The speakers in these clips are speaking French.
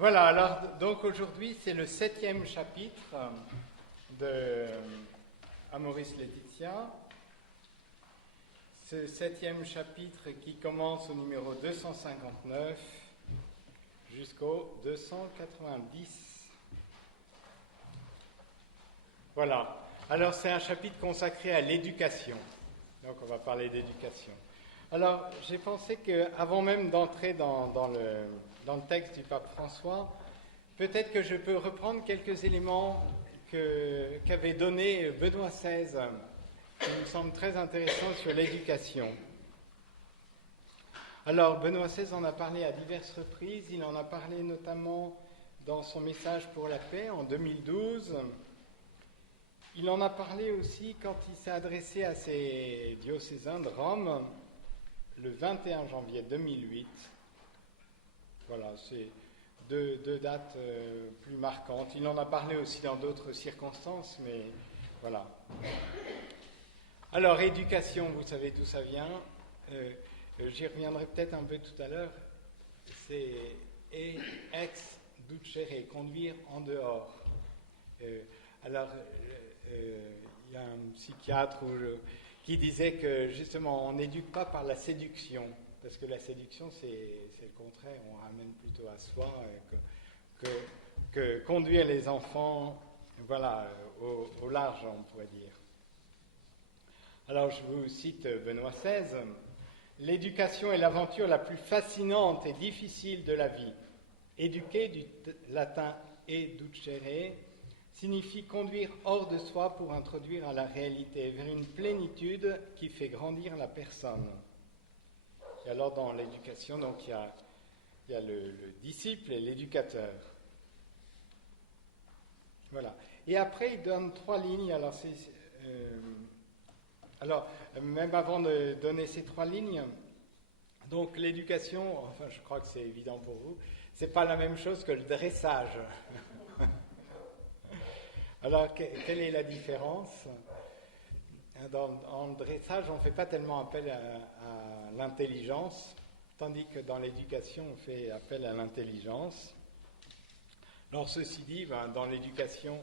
Voilà, alors donc aujourd'hui c'est le 7e chapitre de Amoris Laetitia. Ce 7e chapitre qui commence au numéro 259 jusqu'au 290. Voilà, alors c'est un chapitre consacré à l'éducation. Donc on va parler d'éducation. Alors j'ai pensé qu'avant même d'entrer dans le texte du pape François, peut-être que je peux reprendre quelques éléments qu'avait donné Benoît XVI, qui me semblent très intéressants sur l'éducation. Alors Benoît XVI en a parlé à diverses reprises, il en a parlé notamment dans son message pour la paix en 2012. Il en a parlé aussi quand il s'est adressé à ses diocésains de Rome le 21 janvier 2008. Voilà, c'est deux dates plus marquantes. Il en a parlé aussi dans d'autres circonstances, mais voilà. Alors, éducation, vous savez d'où ça vient. J'y reviendrai peut-être un peu tout à l'heure. C'est ex ducere, conduire en dehors. Alors, il y a un psychiatre qui disait que justement, on n'éduque pas par la séduction. Parce que la séduction, c'est le contraire, on ramène plutôt à soi que conduire les enfants, voilà, au large, on pourrait dire. Alors, je vous cite Benoît XVI. « L'éducation est l'aventure la plus fascinante et difficile de la vie. Éduquer, du latin educere, signifie conduire hors de soi pour introduire à la réalité, vers une plénitude qui fait grandir la personne. » Et alors dans l'éducation, donc il y a le disciple et l'éducateur. Voilà. Et après, il donne 3 lignes. Alors, même avant de donner ces 3 lignes, donc l'éducation, enfin je crois que c'est évident pour vous, c'est pas la même chose que le dressage. Alors, quelle est la différence ? En dressage, on ne fait pas tellement appel à l'intelligence, tandis que dans l'éducation, on fait appel à l'intelligence. Alors, ceci dit, dans l'éducation,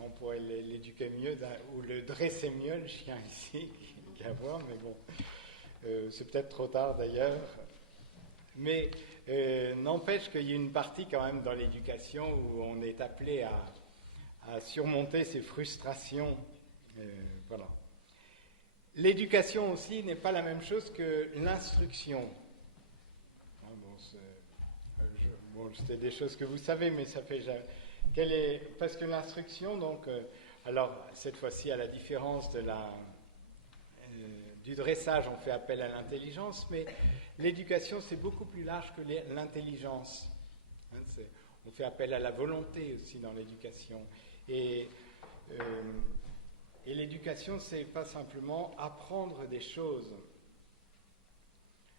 on pourrait l'éduquer mieux, ou le dresser mieux, le chien ici, qui a à voir, mais bon, c'est peut-être trop tard d'ailleurs. Mais n'empêche qu'il y a une partie quand même dans l'éducation où on est appelé à surmonter ses frustrations. Voilà. L'éducation aussi n'est pas la même chose que l'instruction. C'était des choses que vous savez, mais ça fait jamais. Parce que l'instruction, donc, alors cette fois-ci, à la différence du dressage, on fait appel à l'intelligence, mais l'éducation, c'est beaucoup plus large que l'intelligence. On fait appel à la volonté aussi dans l'éducation. Et l'éducation, c'est pas simplement apprendre des choses.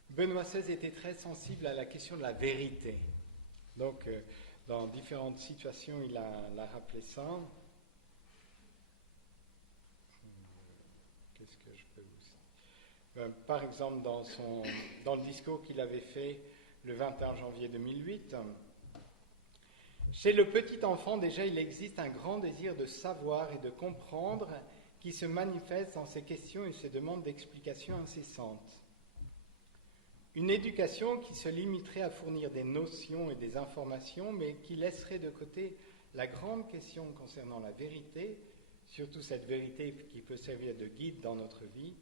Benoît XVI était très sensible à la question de la vérité. Donc, dans différentes situations, il a rappelé ça. Qu'est-ce que je peux vous dire ? Par exemple, dans le discours qu'il avait fait le 21 janvier 2008, chez le petit enfant, déjà, il existe un grand désir de savoir et de comprendre qui se manifeste dans ses questions et ses demandes d'explications incessantes. Une éducation qui se limiterait à fournir des notions et des informations, mais qui laisserait de côté la grande question concernant la vérité, surtout cette vérité qui peut servir de guide dans notre vie,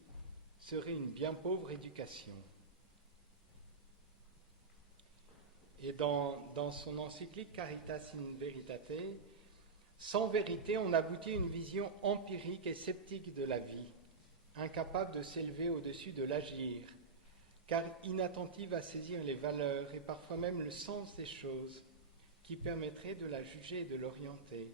serait une bien pauvre éducation. Et dans son encyclique Caritas in Veritate, sans vérité, on aboutit à une vision empirique et sceptique de la vie, incapable de s'élever au-dessus de l'agir, car inattentive à saisir les valeurs et parfois même le sens des choses qui permettraient de la juger et de l'orienter.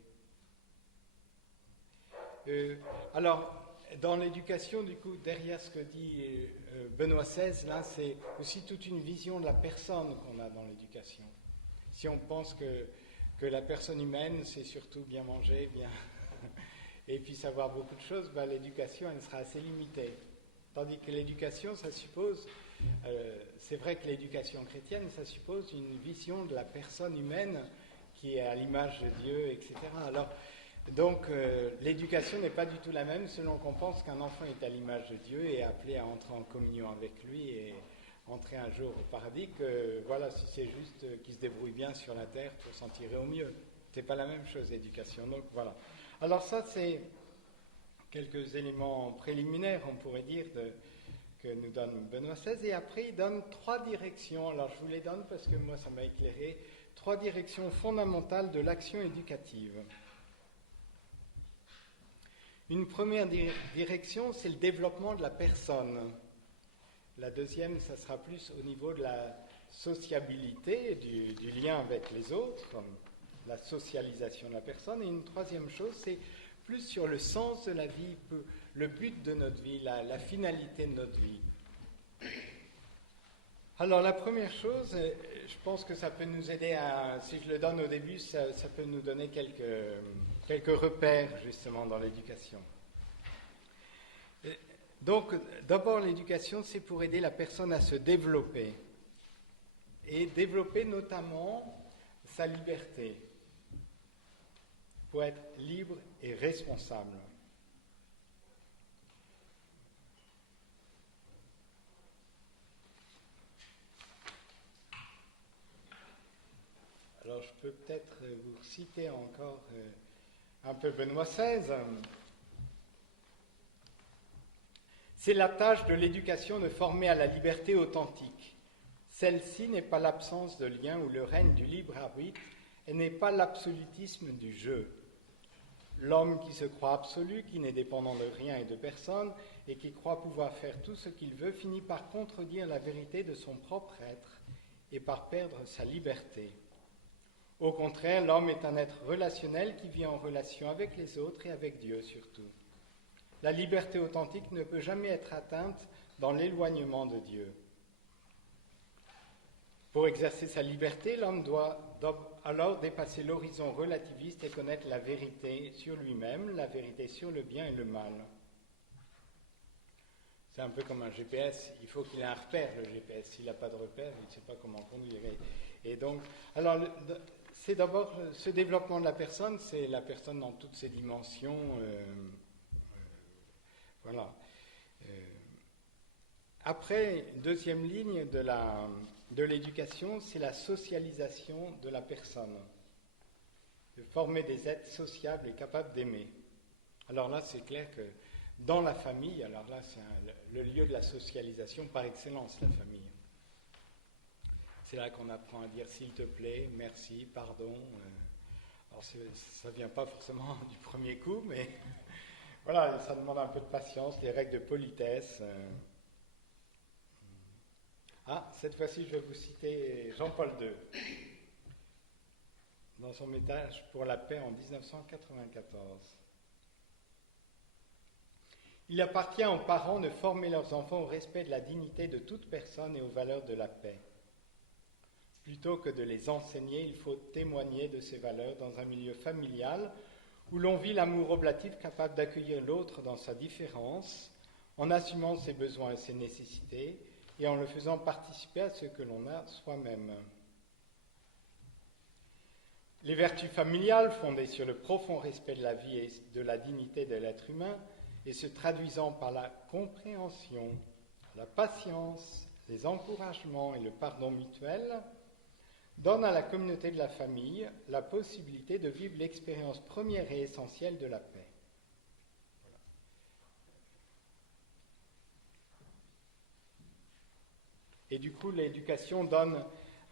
Alors, dans l'éducation, du coup, derrière ce que dit Benoît XVI, là, c'est aussi toute une vision de la personne qu'on a dans l'éducation. Si on pense que la personne humaine, c'est surtout bien manger, bien et puis savoir beaucoup de choses, l'éducation, elle sera assez limitée. Tandis que l'éducation, ça suppose c'est vrai que l'éducation chrétienne, ça suppose une vision de la personne humaine qui est à l'image de Dieu, etc. Alors, donc, l'éducation n'est pas du tout la même selon qu'on pense qu'un enfant est à l'image de Dieu et est appelé à entrer en communion avec lui et entrer un jour au paradis, que voilà, si c'est juste qu'il se débrouille bien sur la terre pour s'en tirer au mieux. C'est pas la même chose, l'éducation. Donc voilà. Alors ça, c'est quelques éléments préliminaires, on pourrait dire, que nous donne Benoît XVI. Et après, il donne 3 directions. Alors je vous les donne parce que moi, ça m'a éclairé. 3 directions fondamentales de l'action éducative. Une première direction, c'est le développement de la personne. La deuxième, ça sera plus au niveau de la sociabilité, du lien avec les autres, comme la socialisation de la personne. Et une troisième chose, c'est plus sur le sens de la vie, le but de notre vie, la finalité de notre vie. Alors la première chose, je pense que ça peut nous aider si je le donne au début, ça peut nous donner quelques repères justement dans l'éducation. Donc, d'abord, l'éducation, c'est pour aider la personne à se développer. Et développer notamment sa liberté. Pour être libre et responsable. Alors, je peux peut-être vous citer encore un peu Benoît XVI. C'est la tâche de l'éducation de former à la liberté authentique. Celle-ci n'est pas l'absence de lien ou le règne du libre arbitre, et n'est pas l'absolutisme du jeu. L'homme qui se croit absolu, qui n'est dépendant de rien et de personne, et qui croit pouvoir faire tout ce qu'il veut, finit par contredire la vérité de son propre être et par perdre sa liberté. Au contraire, l'homme est un être relationnel qui vit en relation avec les autres et avec Dieu surtout. La liberté authentique ne peut jamais être atteinte dans l'éloignement de Dieu. Pour exercer sa liberté, l'homme doit alors dépasser l'horizon relativiste et connaître la vérité sur lui-même, la vérité sur le bien et le mal. C'est un peu comme un GPS, il faut qu'il ait un repère, le GPS. S'il n'a pas de repère, il ne sait pas comment conduire. Et donc, alors, c'est d'abord ce développement de la personne, c'est la personne dans toutes ses dimensions. Voilà. Après, deuxième ligne de l'éducation, c'est la socialisation de la personne. De former des êtres sociables et capables d'aimer. Alors là, c'est clair que dans la famille, alors là, c'est le lieu de la socialisation par excellence, la famille. C'est là qu'on apprend à dire s'il te plaît, merci, pardon. Alors ça ne vient pas forcément du premier coup, mais voilà, ça demande un peu de patience, des règles de politesse. Cette fois-ci, je vais vous citer Jean-Paul II, dans son message pour la paix en 1994. Il appartient aux parents de former leurs enfants au respect de la dignité de toute personne et aux valeurs de la paix. Plutôt que de les enseigner, il faut témoigner de ces valeurs dans un milieu familial où l'on vit l'amour oblatif capable d'accueillir l'autre dans sa différence, en assumant ses besoins et ses nécessités, et en le faisant participer à ce que l'on a soi-même. Les vertus familiales, fondées sur le profond respect de la vie et de la dignité de l'être humain, et se traduisant par la compréhension, la patience, les encouragements et le pardon mutuel, donnent à la communauté de la famille la possibilité de vivre l'expérience première et essentielle de la paix. Voilà. Et du coup, l'éducation donne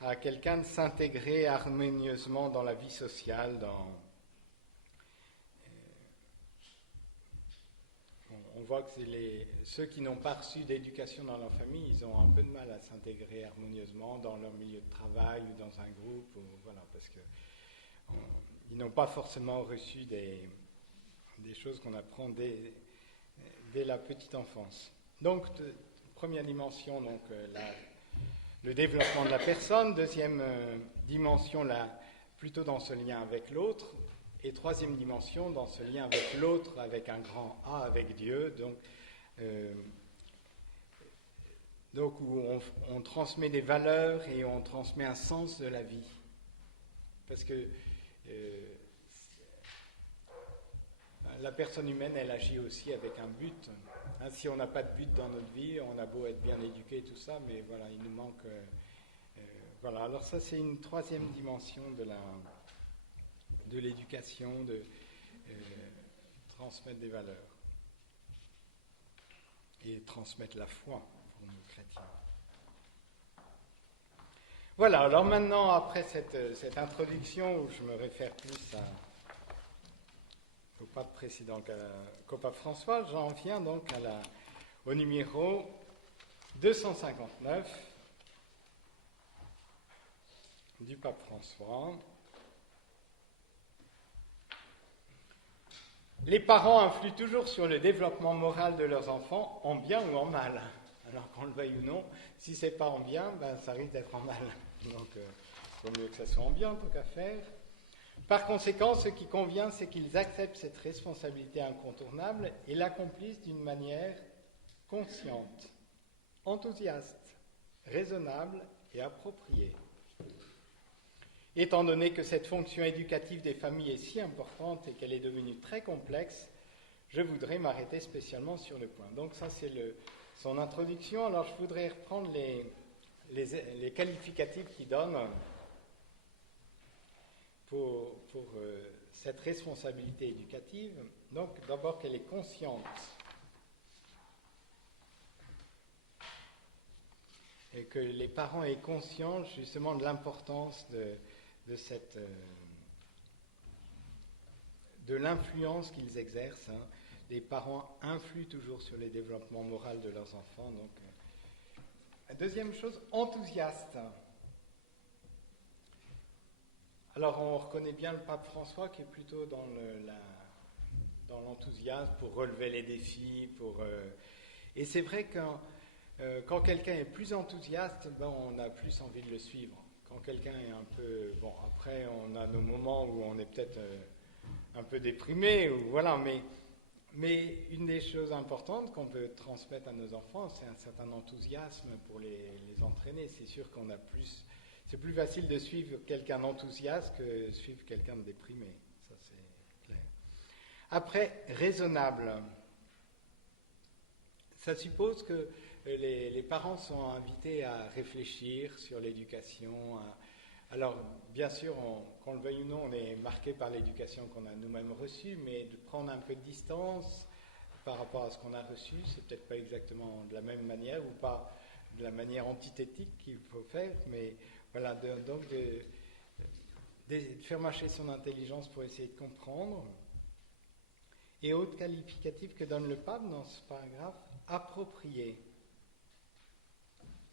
à quelqu'un de s'intégrer harmonieusement dans la vie sociale, on voit que ceux qui n'ont pas reçu d'éducation dans leur famille, ils ont un peu de mal à s'intégrer harmonieusement dans leur milieu de travail ou dans un groupe, voilà, parce qu'ils n'ont pas forcément reçu des choses qu'on apprend dès la petite enfance. Donc, première dimension, donc, le développement de la personne. Deuxième dimension, plutôt dans ce lien avec l'autre. Et troisième dimension, dans ce lien avec l'autre, avec un grand A, avec Dieu, donc donc où on transmet des valeurs et on transmet un sens de la vie. Parce que la personne humaine, elle agit aussi avec un but. Hein, si on n'a pas de but dans notre vie, on a beau être bien éduqué et tout ça, mais voilà, il nous manque... voilà, alors ça c'est une troisième dimension de l'éducation, de transmettre des valeurs. Et transmettre la foi pour nous chrétiens. Voilà, alors maintenant, après cette introduction où je me réfère plus au pape précédent qu'au pape François, j'en viens donc au numéro 259 du pape François. Les parents influent toujours sur le développement moral de leurs enfants, en bien ou en mal. Alors qu'on le veuille ou non, si c'est pas en bien, ben, ça risque d'être en mal. Donc, il vaut mieux que ça soit en bien, en tant qu'à faire. Par conséquent, ce qui convient, c'est qu'ils acceptent cette responsabilité incontournable et l'accomplissent d'une manière consciente, enthousiaste, raisonnable et appropriée. Étant donné que cette fonction éducative des familles est si importante et qu'elle est devenue très complexe, je voudrais m'arrêter spécialement sur le point. Donc ça, c'est son introduction. Alors, je voudrais reprendre les qualificatifs qu'il donne pour cette responsabilité éducative. Donc, d'abord, qu'elle est consciente. Et que les parents aient conscience, justement, de l'importance de l'influence qu'ils exercent. Hein. Les parents influent toujours sur le développement moral de leurs enfants. Donc, deuxième chose, enthousiaste. Alors, on reconnaît bien le pape François qui est plutôt dans l'enthousiasme pour relever les défis. Et c'est vrai que quand quelqu'un est plus enthousiaste, ben, on a plus envie de le suivre. Quand quelqu'un est un peu... Bon, après, on a nos moments où on est peut-être un peu déprimé, ou voilà, mais une des choses importantes qu'on peut transmettre à nos enfants, c'est un certain enthousiasme pour les entraîner. C'est sûr qu'on a plus... C'est plus facile de suivre quelqu'un d'enthousiaste que de suivre quelqu'un de déprimé. Ça, c'est clair. Après, raisonnable. Ça suppose que les parents sont invités à réfléchir sur l'éducation. Alors, bien sûr, qu'on le veuille ou non, on est marqué par l'éducation qu'on a nous-mêmes reçue, mais de prendre un peu de distance par rapport à ce qu'on a reçu, c'est peut-être pas exactement de la même manière, ou pas de la manière antithétique qu'il faut faire, mais voilà, donc de faire marcher son intelligence pour essayer de comprendre. Et autre qualificatif que donne le pape dans ce paragraphe, approprié.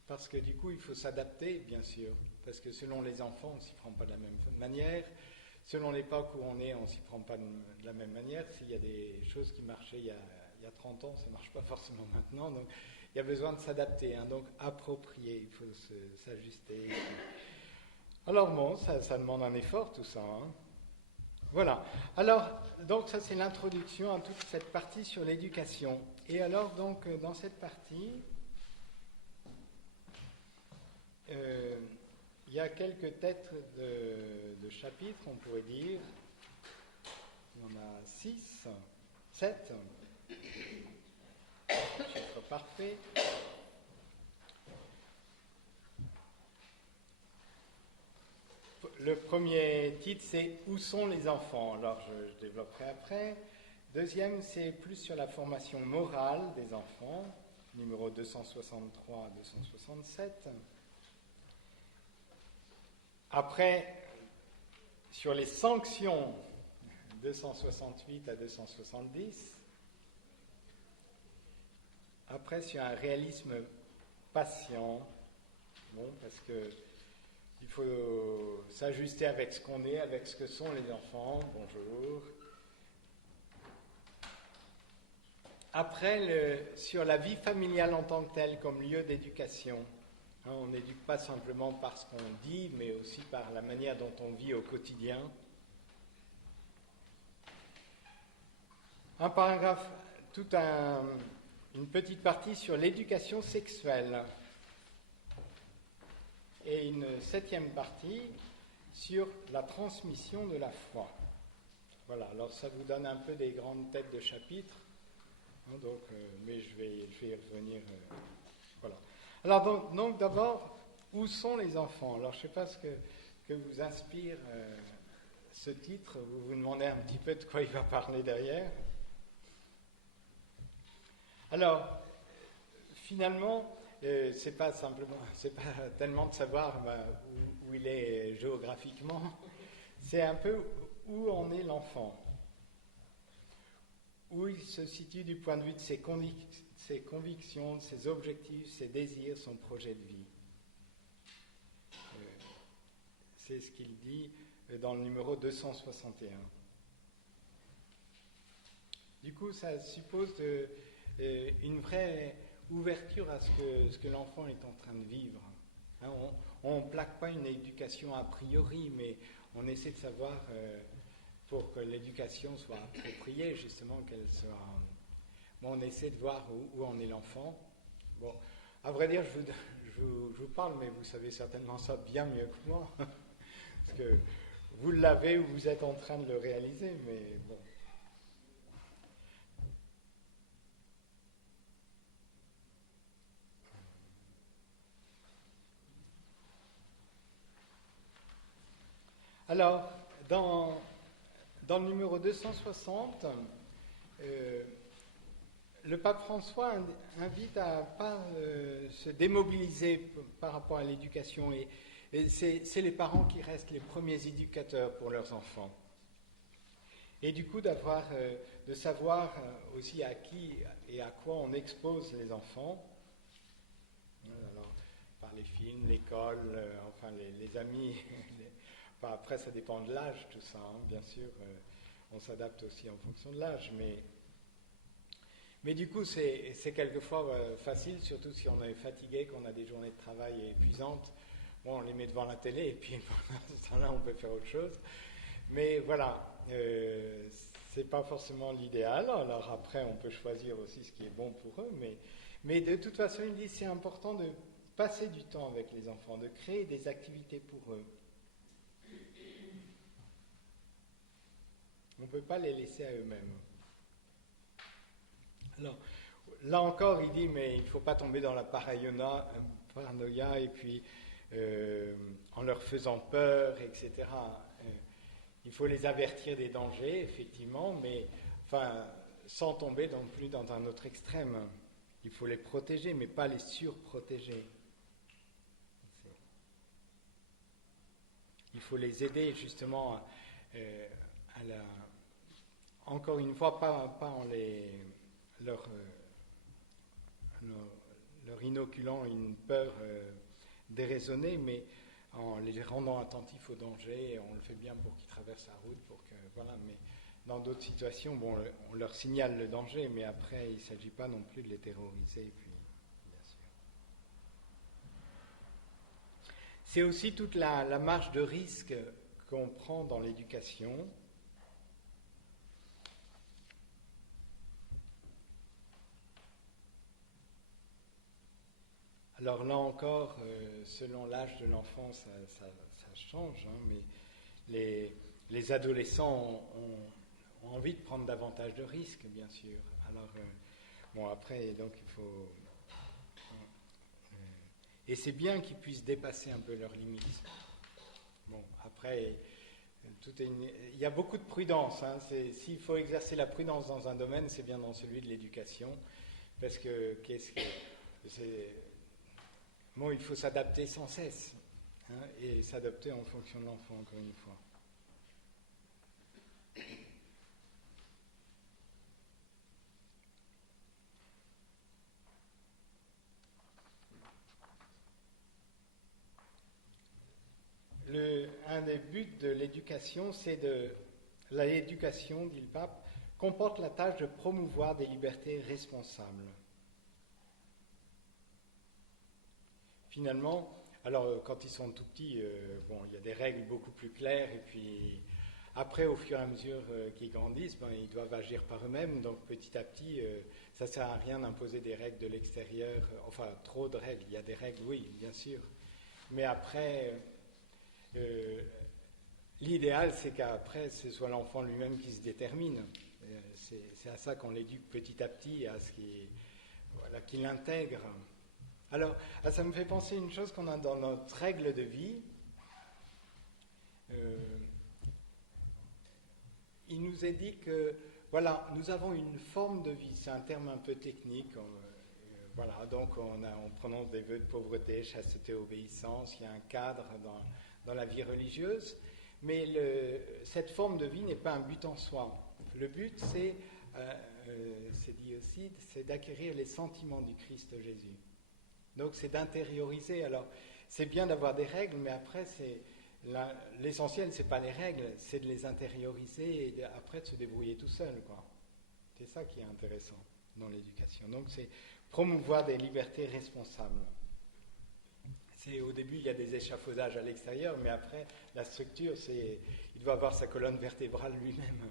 Parce que du coup, il faut s'adapter, bien sûr, parce que selon les enfants, on ne s'y prend pas de la même manière. Selon l'époque où on est, on ne s'y prend pas de la même manière. S'il y a des choses qui marchaient il y a 30 ans, ça ne marche pas forcément maintenant. Donc, il y a besoin de s'adapter. Hein, donc, approprier, il faut s'ajuster. Alors bon, ça demande un effort, tout ça. Hein. Voilà. Alors, donc ça, c'est l'introduction à toute cette partie sur l'éducation. Et alors, donc, dans cette partie... il y a quelques têtes de chapitres, on pourrait dire. Il y en a 6, 7. Chiffre parfait. Le premier titre, c'est « Où sont les enfants ?» Alors, je développerai après. Deuxième, c'est plus sur la formation morale des enfants, numéro 263 à 267. Après, sur les sanctions, 268 à 270. Après, sur un réalisme patient, bon, parce que il faut s'ajuster avec ce qu'on est, avec ce que sont les enfants. Bonjour. Après, sur la vie familiale en tant que telle, comme lieu d'éducation. On n'éduque pas simplement par ce qu'on dit, mais aussi par la manière dont on vit au quotidien. Un paragraphe, une petite partie sur l'éducation sexuelle. et une 7e partie sur la transmission de la foi. Voilà, alors ça vous donne un peu des grandes têtes de chapitre, hein, donc, mais je vais y revenir. Voilà. Alors donc d'abord, où sont les enfants? Alors je ne sais pas ce que vous inspire ce titre, vous vous demandez un petit peu de quoi il va parler derrière. Alors, finalement, c'est pas tellement de savoir où il est géographiquement, c'est un peu où en est l'enfant, où il se situe du point de vue de ses convictions, ses objectifs, ses désirs, son projet de vie. C'est ce qu'il dit dans le numéro 261. Du coup, ça suppose une vraie ouverture à ce que l'enfant est en train de vivre. Hein, on ne plaque pas une éducation a priori, mais on essaie de savoir, pour que l'éducation soit appropriée, justement, qu'elle soit... Bon, on essaie de voir où en est l'enfant. Bon, à vrai dire, je vous parle, mais vous savez certainement ça bien mieux que moi, parce que vous l'avez ou vous êtes en train de le réaliser, mais bon. Alors, dans le numéro 260, le pape François invite à ne pas se démobiliser par rapport à l'éducation. Et c'est les parents qui restent les premiers éducateurs pour leurs enfants. Et du coup, de savoir aussi à qui et à quoi on expose les enfants. Alors, par les films, l'école, enfin les amis... Enfin, après, ça dépend de l'âge, tout ça, hein, bien sûr. On s'adapte aussi en fonction de l'âge. Mais du coup, c'est quelquefois facile, surtout si on est fatigué, qu'on a des journées de travail épuisantes. Bon, on les met devant la télé et puis pendant ce temps-là, on peut faire autre chose. Mais voilà, c'est pas forcément l'idéal. Alors après, on peut choisir aussi ce qui est bon pour eux. Mais de toute façon, il dit c'est important de passer du temps avec les enfants, de créer des activités pour eux. On ne peut pas les laisser à eux-mêmes. Alors, là encore, il dit, mais il ne faut pas tomber dans la paranoïa et puis en leur faisant peur, etc. Il faut les avertir des dangers, effectivement, mais enfin, sans tomber non plus dans un autre extrême. Il faut les protéger, mais pas les surprotéger. Il faut les aider justement à la... Encore une fois, pas en leur inoculant une peur déraisonnée, mais en les rendant attentifs aux dangers. On le fait bien pour qu'ils traversent la route, voilà. Mais dans d'autres situations, bon, on leur signale le danger, mais après, il ne s'agit pas non plus de les terroriser. Puis, bien sûr. C'est aussi toute la marge de risque qu'on prend dans l'éducation. Alors là encore, selon l'âge de l'enfant, ça change, hein, mais les adolescents ont envie de prendre davantage de risques, bien sûr. Alors, bon, après, donc il faut... et c'est bien qu'ils puissent dépasser un peu leurs limites. Bon, après, il y a beaucoup de prudence. Hein, s'il faut exercer la prudence dans un domaine, c'est bien dans celui de l'éducation, parce que bon, il faut s'adapter sans cesse, hein, et s'adapter en fonction de l'enfant, encore une fois. Un des buts de l'éducation, l'éducation, dit le pape, comporte la tâche de promouvoir des libertés responsables. Finalement, alors quand ils sont tout petits, bon, il y a des règles beaucoup plus claires, et puis après, au fur et à mesure qu'ils grandissent, ils doivent agir par eux-mêmes, donc petit à petit, ça ne sert à rien d'imposer des règles de l'extérieur, enfin trop de règles, il y a des règles, oui, bien sûr, Mais après, l'idéal, c'est qu'après, ce soit l'enfant lui-même qui se détermine. C'est à ça qu'on l'éduque petit à petit, à ce qu'il intègre. Alors, ça me fait penser à une chose qu'on a dans notre règle de vie. Il nous est dit que, voilà, nous avons une forme de vie. C'est un terme un peu technique. Voilà, donc on prononce des vœux de pauvreté, chasteté, obéissance. Il y a un cadre dans la vie religieuse. Mais cette forme de vie n'est pas un but en soi. Le but, c'est dit aussi, c'est d'acquérir les sentiments du Christ Jésus. Donc c'est d'intérioriser. Alors c'est bien d'avoir des règles, mais après l'essentiel, c'est pas les règles, c'est de les intérioriser et après de se débrouiller tout seul, quoi. C'est ça qui est intéressant dans l'éducation. Donc c'est promouvoir des libertés responsables. Au début, il y a des échafaudages à l'extérieur, mais après, la structure, il doit avoir sa colonne vertébrale lui-même.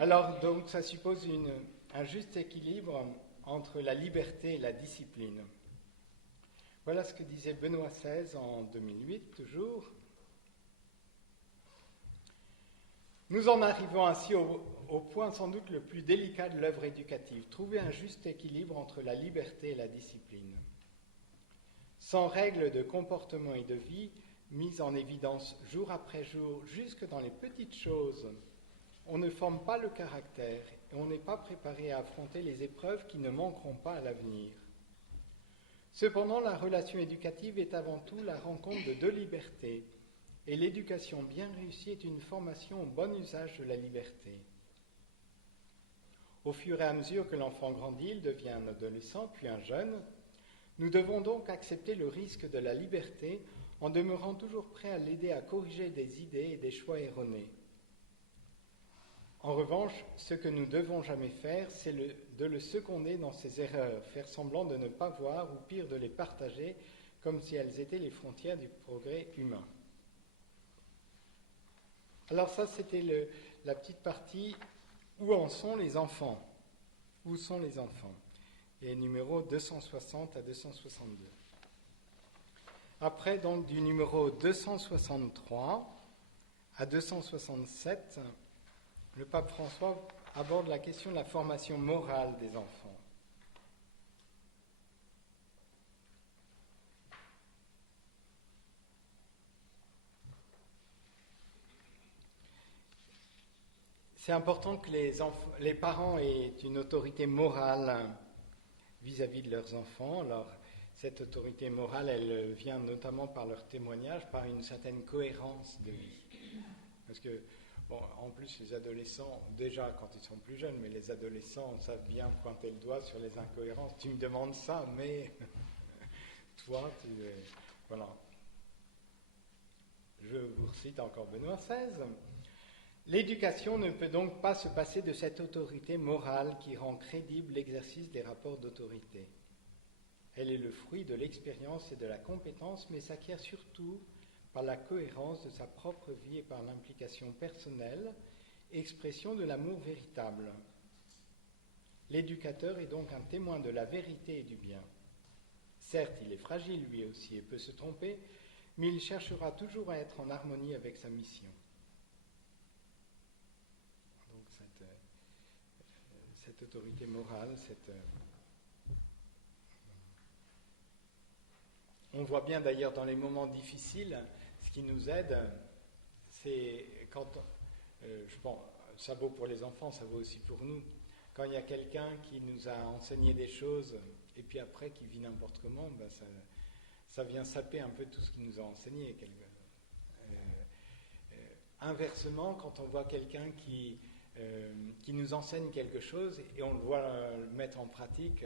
Alors, donc, ça suppose un juste équilibre entre la liberté et la discipline. Voilà ce que disait Benoît XVI en 2008, toujours. Nous en arrivons ainsi au point sans doute le plus délicat de l'œuvre éducative, trouver un juste équilibre entre la liberté et la discipline. Sans règles de comportement et de vie, mises en évidence jour après jour, jusque dans les petites choses, on ne forme pas le caractère et on n'est pas préparé à affronter les épreuves qui ne manqueront pas à l'avenir. Cependant, la relation éducative est avant tout la rencontre de deux libertés, et l'éducation bien réussie est une formation au bon usage de la liberté. Au fur et à mesure que l'enfant grandit, il devient un adolescent, puis un jeune. Nous devons donc accepter le risque de la liberté en demeurant toujours prêts à l'aider à corriger des idées et des choix erronés. En revanche, ce que nous ne devons jamais faire, c'est de le seconder dans ses erreurs, faire semblant de ne pas voir ou pire de les partager comme si elles étaient les frontières du progrès humain. Alors ça, c'était la petite partie « Où en sont les enfants ?» Où sont les enfants ? Et numéro 260 à 262. Après, donc, du numéro 263 à 267, le pape François aborde la question de la formation morale des enfants. C'est important que les parents aient une autorité morale vis-à-vis de leurs enfants. Alors, cette autorité morale, elle vient notamment par leur témoignage, par une certaine cohérence de vie. Parce que, bon, en plus, les adolescents, déjà quand ils sont plus jeunes, mais les adolescents savent bien pointer le doigt sur les incohérences. Tu me demandes ça, mais toi, voilà. Je vous recite encore Benoît XVI. L'éducation ne peut donc pas se passer de cette autorité morale qui rend crédible l'exercice des rapports d'autorité. Elle est le fruit de l'expérience et de la compétence, mais s'acquiert surtout par la cohérence de sa propre vie et par l'implication personnelle, expression de l'amour véritable. L'éducateur est donc un témoin de la vérité et du bien. Certes, il est fragile lui aussi et peut se tromper, mais il cherchera toujours à être en harmonie avec sa mission. Cette autorité morale, on voit bien d'ailleurs dans les moments difficiles, ce qui nous aide, c'est quand, je pense, ça vaut pour les enfants, ça vaut aussi pour nous, quand il y a quelqu'un qui nous a enseigné des choses et puis après qui vit n'importe comment, ben ça vient saper un peu tout ce qu'il nous a enseigné. Inversement, quand on voit quelqu'un qui nous enseigne quelque chose et on le voit le mettre en pratique.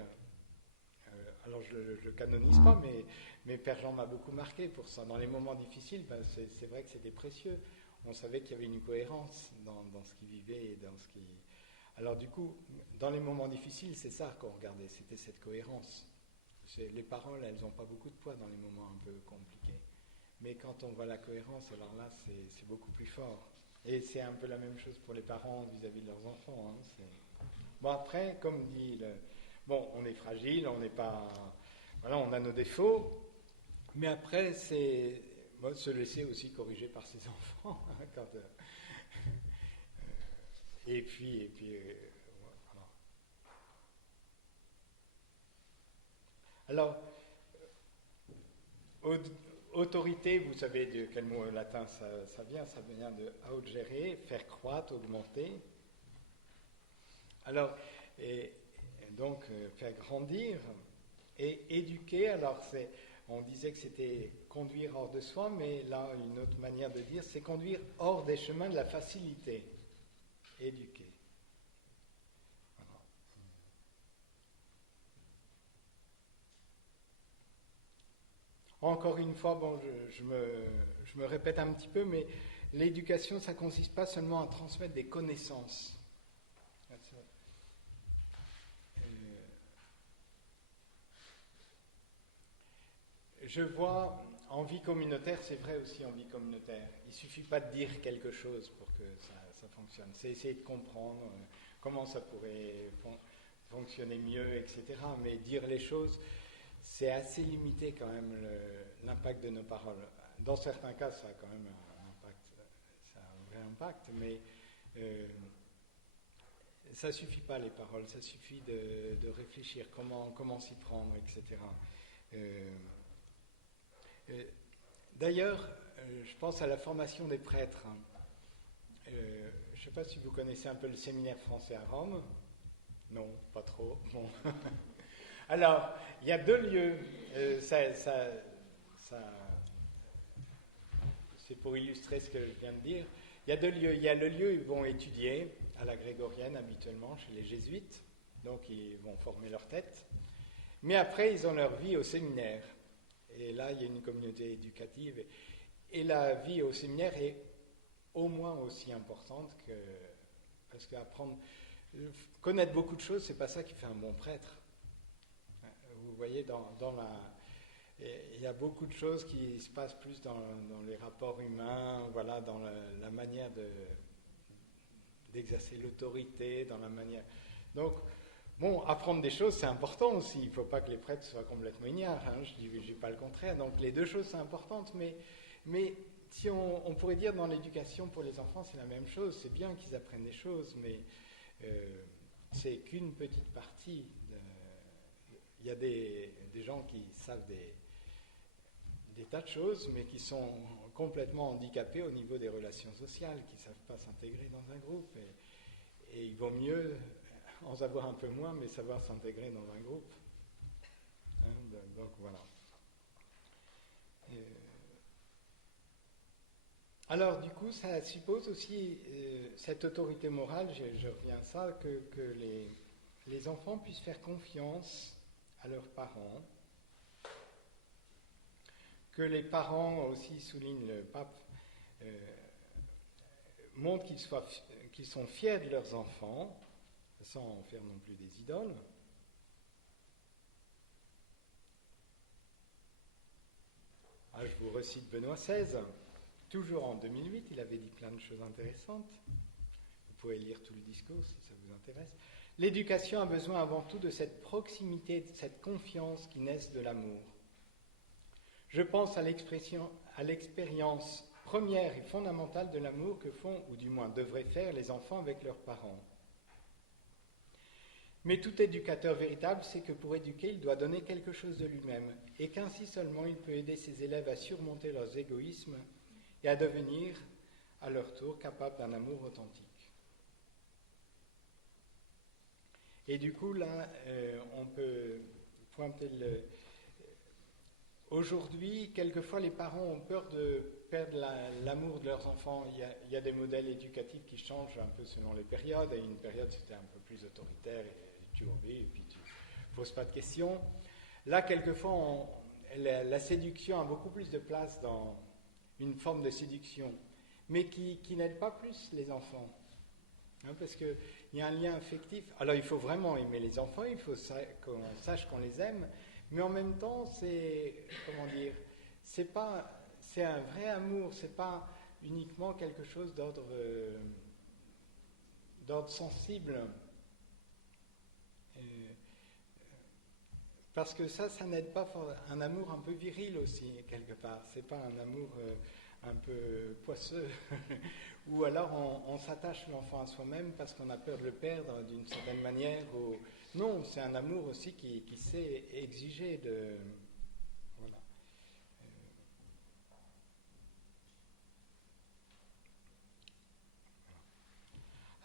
Alors je ne le canonise pas, mais Père Jean m'a beaucoup marqué pour ça. Dans les moments difficiles, ben c'est vrai que c'était précieux. On savait qu'il y avait une cohérence dans ce qu'il vivait et dans ce qui... Alors du coup, dans les moments difficiles, c'est ça qu'on regardait, c'était cette cohérence. Les paroles, elles n'ont pas beaucoup de poids dans les moments un peu compliqués. Mais quand on voit la cohérence, alors là, c'est beaucoup plus fort. Et c'est un peu la même chose pour les parents vis-à-vis de leurs enfants. Bon, après, comme dit, on est fragile, on n'est pas... Voilà, on a nos défauts, Mais après, c'est se laisser aussi corriger par ses enfants. Et puis voilà. Alors, autorité, vous savez de quel mot latin ça vient de augere, faire croître, augmenter. Alors, et donc faire grandir et éduquer, alors on disait que c'était conduire hors de soi, mais là, une autre manière de dire, c'est conduire hors des chemins de la facilité. Éduquer. Voilà. Encore une fois, bon, je me répète un petit peu, mais l'éducation, ça ne consiste pas seulement à transmettre des connaissances. Je vois, en vie communautaire, c'est vrai aussi en vie communautaire, il ne suffit pas de dire quelque chose pour que ça fonctionne. C'est essayer de comprendre comment ça pourrait fonctionner mieux, etc. Mais dire les choses, c'est assez limité quand même l'impact de nos paroles. Dans certains cas, ça a quand même un impact, ça a un vrai impact, mais ça ne suffit pas les paroles, ça suffit de réfléchir comment s'y prendre, etc. D'ailleurs, je pense à la formation des prêtres. Je ne sais pas si vous connaissez un peu le séminaire français à Rome. Non, pas trop. Bon. Alors, il y a 2 lieux. C'est pour illustrer ce que je viens de dire. Il y a 2 lieux. Il y a le lieu où ils vont étudier à la grégorienne habituellement chez les jésuites. Donc, ils vont former leur tête. Mais après, ils ont leur vie au séminaire. Et là, il y a une communauté éducative. Et la vie au séminaire est au moins aussi importante que... Parce qu'apprendre... Connaître beaucoup de choses, c'est pas ça qui fait un bon prêtre. Vous voyez, il y a beaucoup de choses qui se passent plus dans les rapports humains, voilà, dans la manière d'exercer l'autorité, dans la manière... Donc, bon, apprendre des choses, c'est important aussi. Il ne faut pas que les prêtres soient complètement ignares. Hein. Je ne dis pas le contraire. Donc, les 2 choses sont importantes. Mais si on pourrait dire dans l'éducation pour les enfants, c'est la même chose. C'est bien qu'ils apprennent des choses, mais c'est qu'une petite partie. Il y a des gens qui savent des tas de choses, mais qui sont complètement handicapés au niveau des relations sociales, qui ne savent pas s'intégrer dans un groupe. Et il vaut mieux en savoir un peu moins, mais savoir s'intégrer dans un groupe. Hein, donc voilà. Alors du coup, ça suppose aussi cette autorité morale, je reviens à ça, que les enfants puissent faire confiance à leurs parents, que les parents aussi, souligne le pape, montrent qu'ils sont fiers de leurs enfants, sans en faire non plus des idoles. Ah, je vous recite Benoît XVI, toujours en 2008, il avait dit plein de choses intéressantes. Vous pouvez lire tout le discours si ça vous intéresse. L'éducation a besoin avant tout de cette proximité, de cette confiance qui naissent de l'amour. Je pense à l'expérience première et fondamentale de l'amour que font, ou du moins devraient faire, les enfants avec leurs parents. Mais tout éducateur véritable sait que pour éduquer, il doit donner quelque chose de lui-même, et qu'ainsi seulement il peut aider ses élèves à surmonter leurs égoïsmes et à devenir, à leur tour, capables d'un amour authentique. Et du coup, là, on peut pointer Aujourd'hui, quelquefois, les parents ont peur de perdre l'amour de leurs enfants. Il y a des modèles éducatifs qui changent un peu selon les périodes. À une période, c'était un peu plus autoritaire, et tu obéis, et puis tu ne poses pas de questions. Là, quelquefois, la séduction a beaucoup plus de place dans une forme de séduction, mais qui n'aide pas plus les enfants. Hein, parce qu'il y a un lien affectif. Alors, il faut vraiment aimer les enfants, il faut qu'on sache qu'on les aime, mais en même temps, c'est un vrai amour, c'est pas uniquement quelque chose d'ordre sensible. parce que ça n'aide pas un amour un peu viril aussi, quelque part. C'est pas un amour un peu poisseux, ou alors on s'attache l'enfant à soi-même parce qu'on a peur de le perdre d'une certaine manière. Non, c'est un amour aussi qui sait exiger de... Voilà.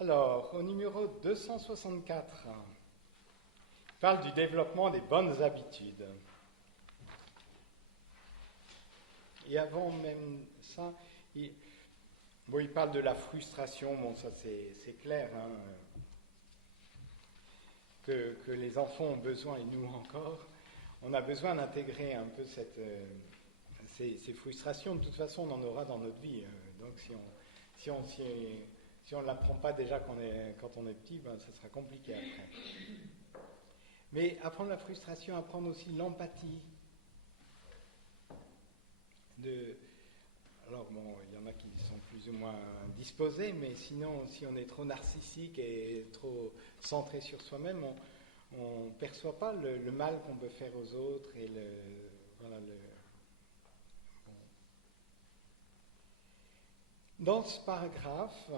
Alors, au numéro 264, il parle du développement des bonnes habitudes. Et avant même ça, il parle de la frustration. Bon, ça c'est clair, hein, que les enfants ont besoin, et nous encore, on a besoin d'intégrer un peu ces frustrations. De toute façon, on en aura dans notre vie. Donc si on ne l'apprend pas déjà quand on est petit, ben, ça sera compliqué après. Mais apprendre la frustration, apprendre aussi l'empathie. Alors bon, il y en a qui sont plus ou moins disposés, mais sinon, si on est trop narcissique et trop centré sur soi-même, on ne perçoit pas le mal qu'on peut faire aux autres et bon. Dans ce paragraphe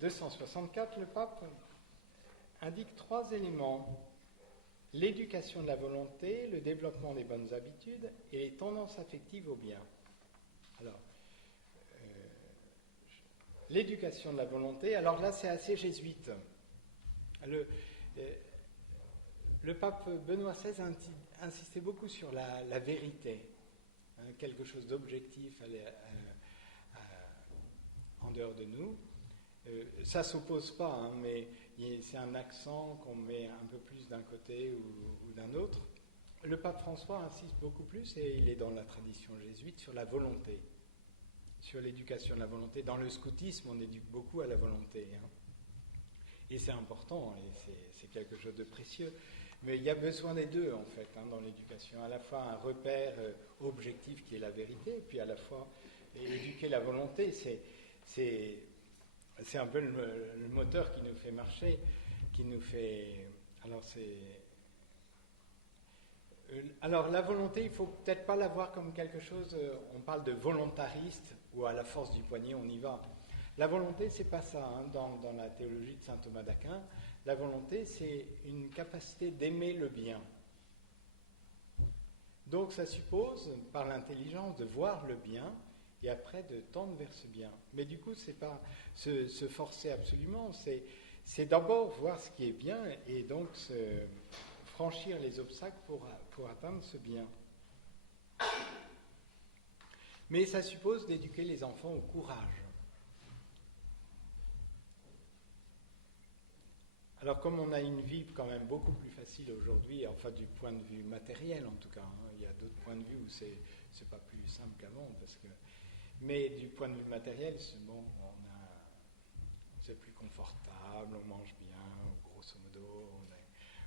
264, le pape indique 3 éléments: l'éducation de la volonté, le développement des bonnes habitudes et les tendances affectives au bien. Alors, l'éducation de la volonté, alors là c'est assez jésuite. Le pape Benoît XVI insistait beaucoup sur la vérité, hein, quelque chose d'objectif en dehors de nous. Ça ne s'oppose pas, hein, mais c'est un accent qu'on met un peu plus d'un côté ou d'un autre. Le pape François insiste beaucoup plus, et il est dans la tradition jésuite, sur la volonté, sur l'éducation de la volonté. Dans le scoutisme, on éduque beaucoup à la volonté, hein. Et c'est important, et c'est quelque chose de précieux. Mais il y a besoin des deux, en fait, hein, dans l'éducation. À la fois un repère objectif qui est la vérité, et puis à la fois éduquer la volonté, c'est un peu le moteur qui nous fait marcher, qui nous fait... Alors la volonté, il ne faut peut-être pas la voir comme quelque chose... on parle de volontariste, ou à la force du poignet, on y va. La volonté, c'est pas ça, hein, dans la théologie de saint Thomas d'Aquin. La volonté, c'est une capacité d'aimer le bien. Donc ça suppose, par l'intelligence, de voir le bien, et après de tendre vers ce bien. Mais du coup, c'est pas se forcer absolument, c'est d'abord voir ce qui est bien, et donc franchir les obstacles pour atteindre ce bien. Mais ça suppose d'éduquer les enfants au courage. Alors comme on a une vie quand même beaucoup plus facile aujourd'hui, enfin du point de vue matériel en tout cas, hein, il y a d'autres points de vue où c'est pas plus simple qu'avant, mais du point de vue matériel, c'est bon, c'est plus confortable, on mange bien, grosso modo,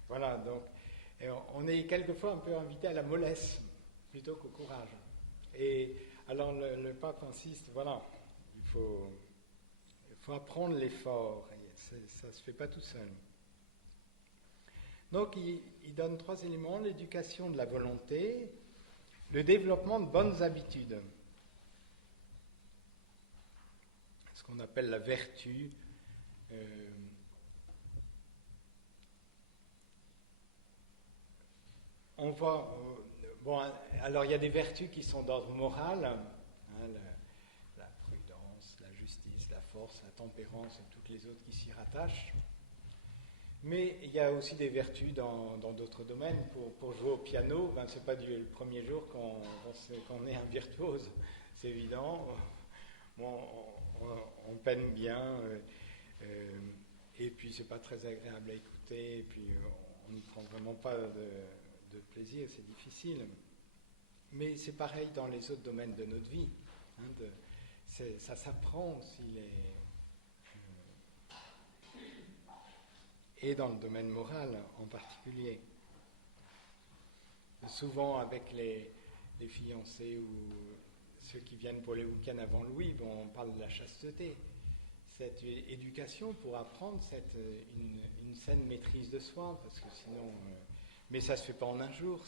voilà, donc on est quelquefois un peu invité à la mollesse plutôt qu'au courage. Et alors le pape insiste, voilà, il faut apprendre l'effort, ça ne se fait pas tout seul. Donc il donne 3 éléments: l'éducation de la volonté, le développement de bonnes habitudes, ce qu'on appelle la vertu. On voit, bon, alors il y a des vertus qui sont d'ordre moral, hein, la prudence, la justice, la force, la tempérance et toutes les autres qui s'y rattachent. Mais il y a aussi des vertus dans d'autres domaines. Pour jouer au piano, ben, ce n'est pas le premier jour qu'on est un virtuose, c'est évident. Bon, on peine bien, et puis c'est pas très agréable à écouter, et puis on n'y prend vraiment pas de plaisir, c'est difficile. Mais c'est pareil dans les autres domaines de notre vie. Hein, ça s'apprend aussi, et dans le domaine moral en particulier. Souvent avec les fiancés ou ceux qui viennent pour les week-ends avant Louis, on parle de la chasteté. Cette éducation pour apprendre une saine maîtrise de soi, parce que sinon Mais ça ne se fait pas en un jour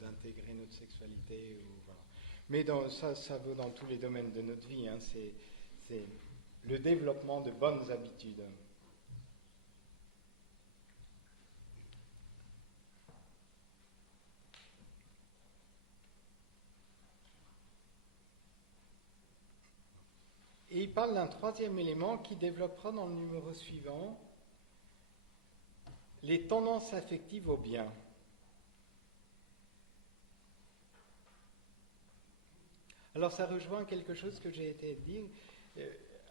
d'intégrer notre sexualité. Voilà. Mais ça vaut dans tous les domaines de notre vie. Hein. C'est le développement de bonnes habitudes. Et il parle d'un troisième élément qui développera dans le numéro suivant, les tendances affectives au bien. Alors ça rejoint quelque chose que j'ai été dire.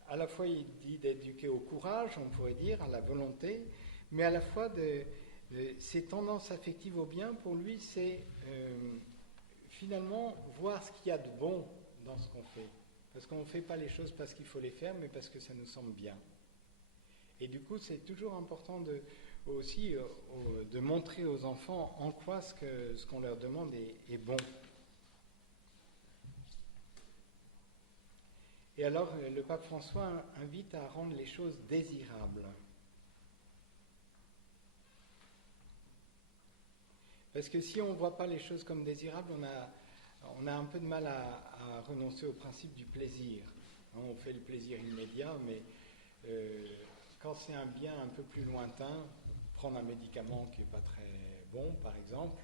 À la fois il dit d'éduquer au courage, on pourrait dire, à la volonté, mais à la fois ces tendances affectives au bien, pour lui, c'est finalement voir ce qu'il y a de bon dans ce qu'on fait. Parce qu'on ne fait pas les choses parce qu'il faut les faire, mais parce que ça nous semble bien. Et du coup, c'est toujours important aussi de montrer aux enfants en quoi ce qu'on leur demande est bon. Et alors, le pape François invite à rendre les choses désirables. Parce que si on ne voit pas les choses comme désirables, on a un peu de mal à renoncer au principe du plaisir. On fait le plaisir immédiat, mais quand c'est un bien un peu plus lointain, prendre un médicament qui n'est pas très bon, par exemple,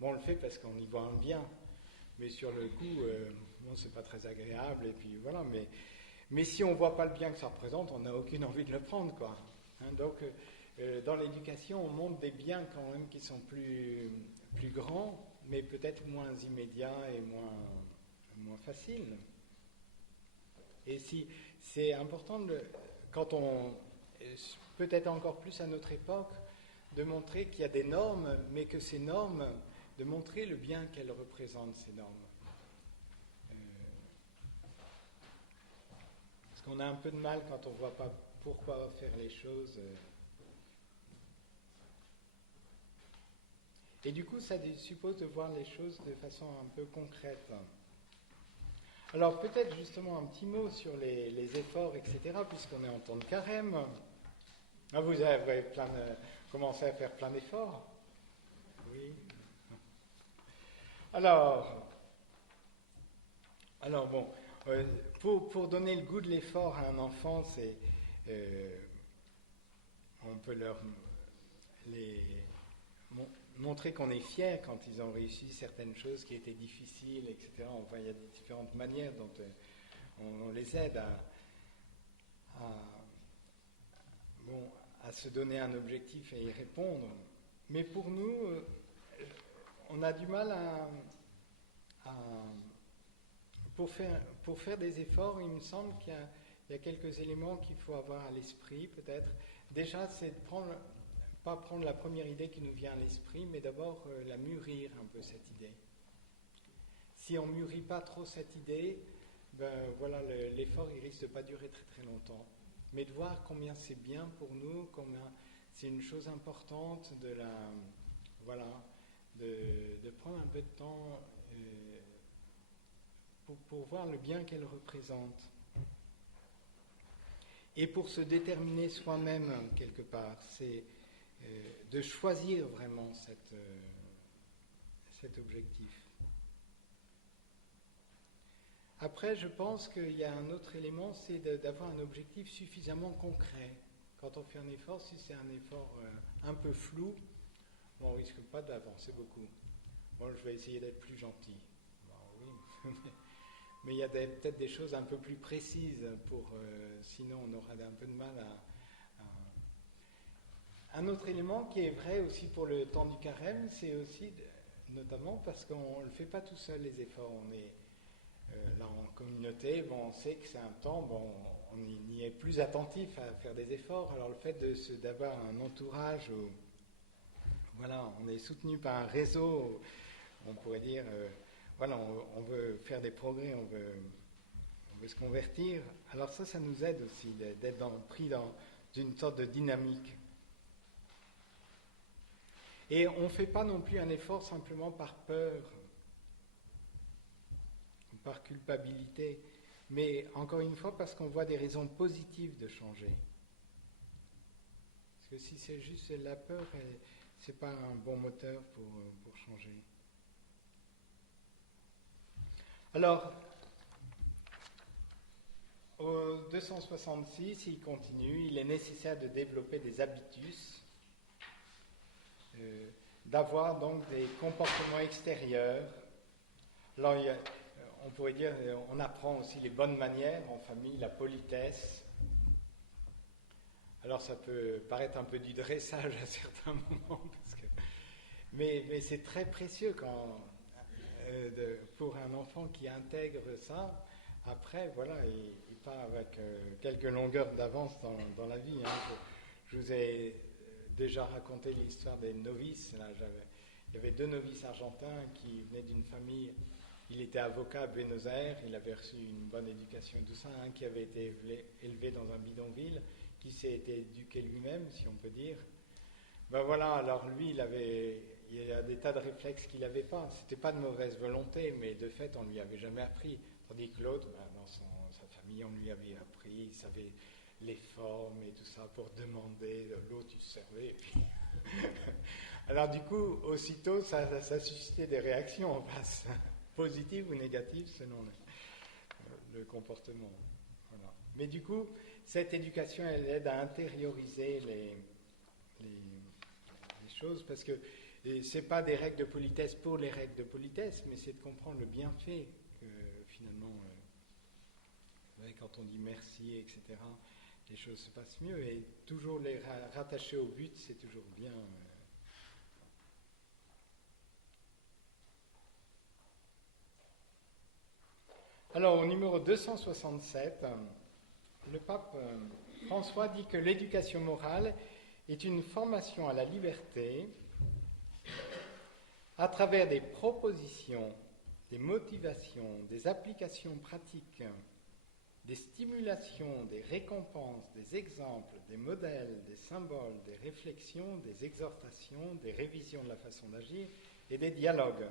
on le fait parce qu'on y voit un bien. Mais sur le coup, c'est pas très agréable, et puis voilà. Mais si on ne voit pas le bien que ça représente, on n'a aucune envie de le prendre, quoi. Hein, donc, dans l'éducation, on montre des biens quand même qui sont plus grands, mais peut-être moins immédiats et moins faciles. Et si c'est important, peut-être encore plus à notre époque, de montrer qu'il y a des normes, mais que ces normes, de montrer le bien qu'elles représentent, ces normes. Parce qu'on a un peu de mal quand on ne voit pas pourquoi faire les choses. Et du coup, ça suppose de voir les choses de façon un peu concrète. Alors peut-être justement un petit mot sur les efforts, etc., puisqu'on est en temps de carême. Ah, vous avez commencé à faire plein d'efforts? Oui. Alors bon, pour donner le goût de l'effort à un enfant, on peut leur montrer qu'on est fier quand ils ont réussi certaines choses qui étaient difficiles, etc. Enfin, il y a différentes manières dont on les aide à se donner un objectif et y répondre. Mais pour nous, on a du mal pour faire des efforts, il me semble qu'il y a quelques éléments qu'il faut avoir à l'esprit, peut-être. Déjà, c'est de pas prendre la première idée qui nous vient à l'esprit, mais d'abord la mûrir un peu, cette idée. Si on ne mûrit pas trop cette idée, l'effort il risque de ne pas durer très très longtemps. Mais de voir combien c'est bien pour nous, combien c'est une chose importante de prendre un peu de temps pour voir le bien qu'elle représente. Et pour se déterminer soi-même, quelque part, c'est de choisir vraiment cet objectif. Après, je pense qu'il y a un autre élément, c'est d'avoir un objectif suffisamment concret. Quand on fait un effort, si c'est un effort un peu flou, on ne risque pas d'avancer beaucoup. Bon, je vais essayer d'être plus gentil. Bon, oui. Mais il y a peut-être des choses un peu plus précises, sinon on aura un peu de mal Un autre élément qui est vrai aussi pour le temps du carême, c'est aussi, notamment parce qu'on ne le fait pas tout seul, les efforts. On est là en communauté, on sait que c'est un temps, on y est plus attentif à faire des efforts. Alors le fait d'avoir un entourage où, on est soutenu par un réseau, on pourrait dire, on veut faire des progrès, on veut se convertir. Alors ça nous aide aussi d'être pris dans une sorte de dynamique. Et on ne fait pas non plus un effort simplement par peur, par culpabilité, mais encore une fois parce qu'on voit des raisons positives de changer. Parce que si c'est juste la peur, c'est pas un bon moteur pour changer. Alors, au 266, il continue, il est nécessaire de développer des habitus, d'avoir donc des comportements extérieurs. Alors, on pourrait dire, on apprend aussi les bonnes manières en famille, la politesse. Alors, ça peut paraître un peu du dressage à certains moments, mais c'est très précieux pour un enfant qui intègre ça. Après, voilà, il part avec quelques longueurs d'avance dans la vie. Hein. Je vous ai déjà raconté l'histoire des novices. Là, il y avait 2 novices argentins qui venaient d'une famille. Il était avocat à Buenos Aires, il avait reçu une bonne éducation et tout ça. Un qui avait été élevé dans un bidonville, qui s'est été éduqué lui-même, si on peut dire. Ben voilà, alors lui, il y a des tas de réflexes qu'il n'avait pas. C'était pas de mauvaise volonté, mais de fait, on ne lui avait jamais appris. Tandis que l'autre, dans sa famille, on lui avait appris, il savait les formes et tout ça pour demander. L'autre, il se servait. Et puis alors du coup, aussitôt, ça suscitait des réactions en face, positives ou négatives selon le comportement. Voilà. Mais du coup, cette éducation, elle aide à intérioriser les choses, parce que c'est pas des règles de politesse pour les règles de politesse, mais c'est de comprendre le bienfait que finalement, quand on dit merci, etc., les choses se passent mieux, et toujours les rattacher au but, c'est toujours bien. Alors, au numéro 267, le pape François dit que l'éducation morale est une formation à la liberté à travers des propositions, des motivations, des applications pratiques, des stimulations, des récompenses, des exemples, des modèles, des symboles, des réflexions, des exhortations, des révisions de la façon d'agir et des dialogues.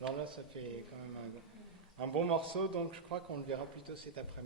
Alors là, ça fait quand même un bon morceau, donc je crois qu'on le verra plutôt cet après-midi.